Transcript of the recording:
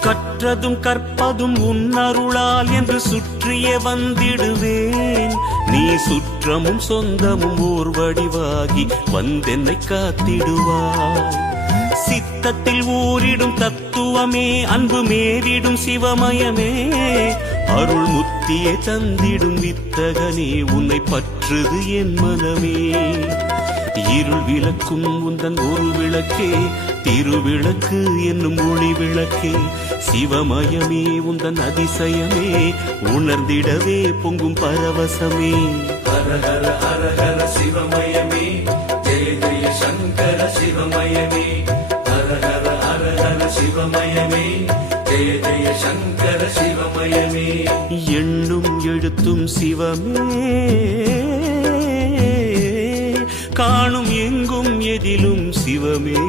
கற்றதும் கற்பதும் உன்னருளால் என்று சுற்றியே வந்திடுவேன். நீ சுற்றமும் சொந்தமும் ஓர் வடிவாகி வந்தென்னை காத்திடுவாய். சித்தத்தில் ஊரிடும் தத்துவமே, அன்பு மேறிடும் சிவமயமே, அருள் முத்தியை தந்திடும் வித்தகனே, உன்னை பற்றுது என் மனமே. இருள் விளக்கும் உந்தன் ஒரு விளக்கே, திருவிளக்கு என்னும் ஒளி விளக்கே, சிவமயமே உந்தன் அதிசயமே, உணர்ந்திடவே பொங்கும் பரவசமே. ஹர ஹர ஹர ஹர சிவமயமே, ஜெய ஜெய சங்கர சிவமயமே. ஹர ஹர ஹர ஹர சிவமயமே, ஜெய ஜெய சங்கர சிவமயமே. எண்ணும் எழுத்தும் சிவமே, காணும் எங்கும் எதிலும் சிவமே.